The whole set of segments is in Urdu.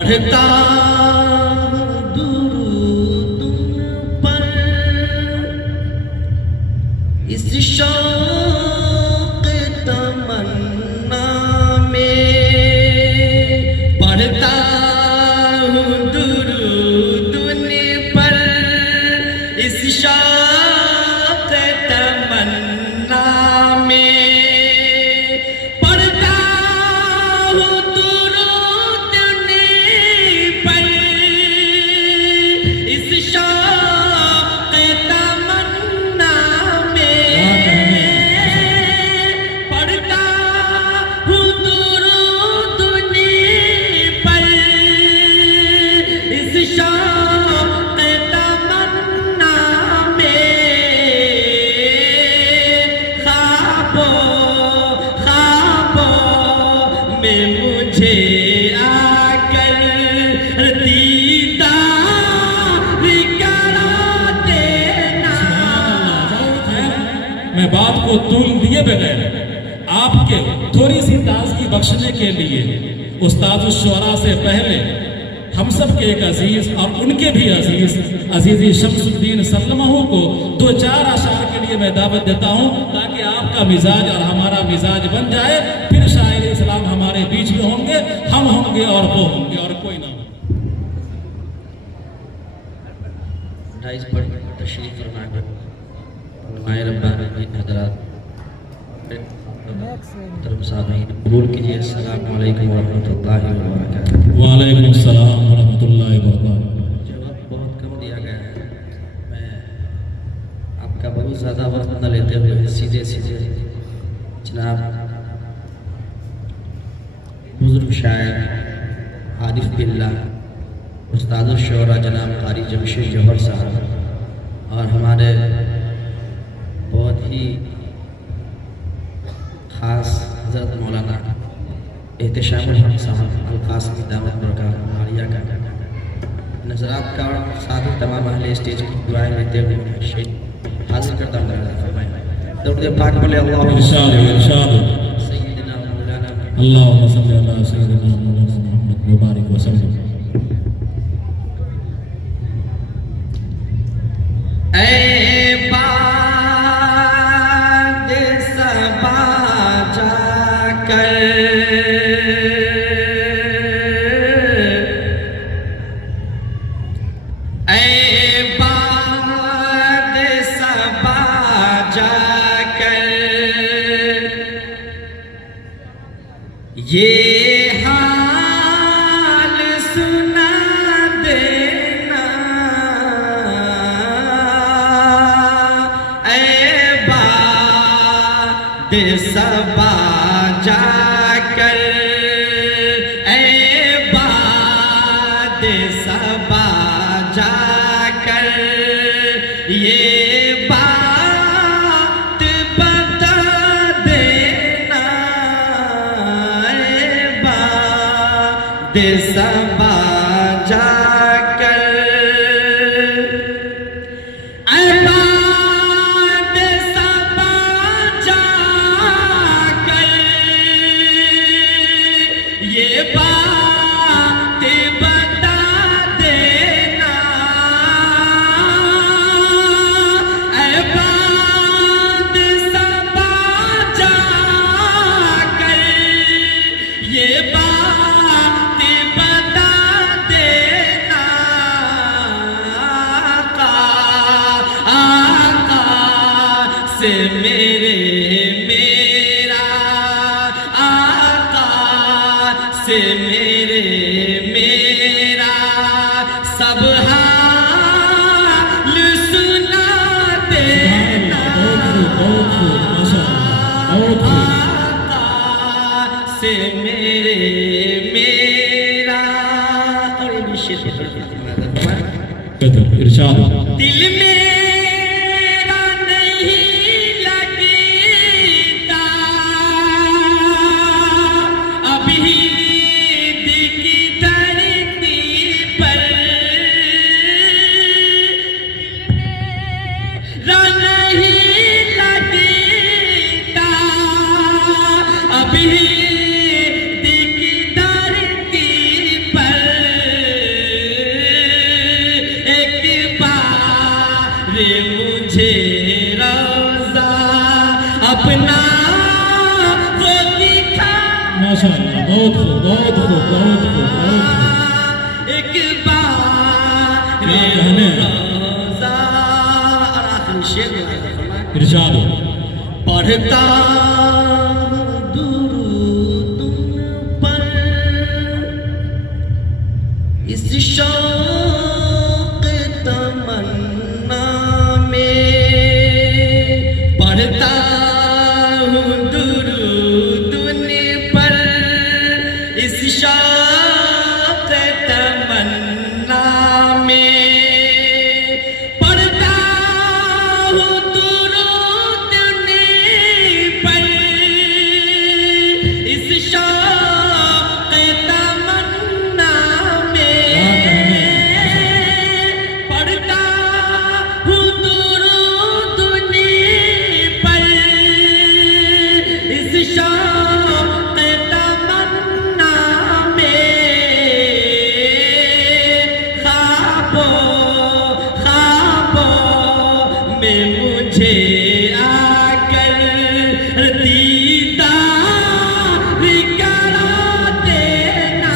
پڑھتا درود تم پر اس شوق تمنا میں، پڑھتا ہوں درود تم پر اس شوق تمنا میں، پڑھتا ہوں درود تم پر اس شوق تمنا میں، پڑھتا ہوں درود تم پر اس شوق تمنا میں، خوابوں میں مجھے آ کر دیدار کرا دینا۔ میں بات کو طول دیے بغیر آپ کے تھوڑی سی تازگی بخشنے کے لیے استاد الشعراء سے پہلے ہم سب کے ایک عزیز اور ان کے بھی عزیزی شمس الدین سلمہ کو دو چار اشعار کے لیے میں دعوت دیتا ہوں تاکہ آپ کا مزاج اور ہمارا مزاج بن جائے، پھر شاعر اسلام ہمارے بیچ میں ہوں گے، ہم ہوں گے اور وہ ہوں گے اور کوئی نہ ہو۔ ڈھائی پر تشریف فرما کر علماء ربانی حضرات محترم سامعین قبول کیجیے۔ السلام علیکم ورحمۃ اللہ وبرکاتہ۔ وعلیکم السلام ورحمۃ اللہ وبرکاتہ۔ جواب بہت کم دیا گیا ہے، میں آپ کا بہت زیادہ وقت نہ لیتے ہوئے سیدھے جناب بزرگ شاعر عارف باللہ استاد الشعراء جناب قاری جمشید جوہر صاحب اور ہمارے بہت ہی خاص حضرت مولانا احتشام الحق صاحب القاسمی دعوت برکات عالیہ کا نظرات کا اور ساتھ ہی تمام اہل اسٹیج کی دعائیں لیتے ہوئے شہید حاضر کرتا ہوں۔ درود پاک بولے ارشاد ارشاد سیدنا مولانا اللہم صلی اللہ سیدنا مولانا محمد مبارک وسلم۔ اے باد صبا جا کر اے باد صبا جا کر یہ حال سنا دینا، اے باد صبا جا کر، اے باد صبا جا کر یہ بات بتا دینا، اے باد صبا جا کر، اے باد صبا جا کر یہ بات بتا دینا، اے باد صبا جا کر یہ بات بتا دینا، آقا سے میرا آقا سے میرا سب حال سنا دینا، آقا سے میرا اور یہ بھی شیر ارشاد دل میرا نہیں لگتا ابھی کی دھرتی پر، دل میرا نہیں لگتا ابھی کی دھرتی پر، مجھے روزہ اپنا وہ دکھا ماشاء اللہ، بہت خوب، بہت خوب، بہت خوب، بہت خوب۔ ایک بار روزہ اور آخری شعر ارشاد ہو۔ پڑھتا درود تم پر اس شوق تمنا میں، پڑھتا ہوں درود تم پر اس شوق تمنا میں، پڑھتا ہوں درود تم پر اس شوق تمنا میں، پڑھتا ہوں درود تم پر اس شوق تمنا میں، خوابوں میں مجھے آ کر دیدار کرا دینا،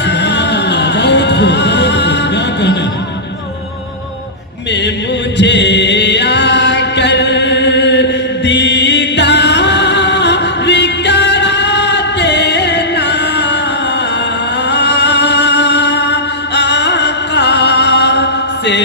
بہت خوب، بہت خوب، کیا کہنے۔ میں مجھے آ کر دیدار کرا دینا، آقا سے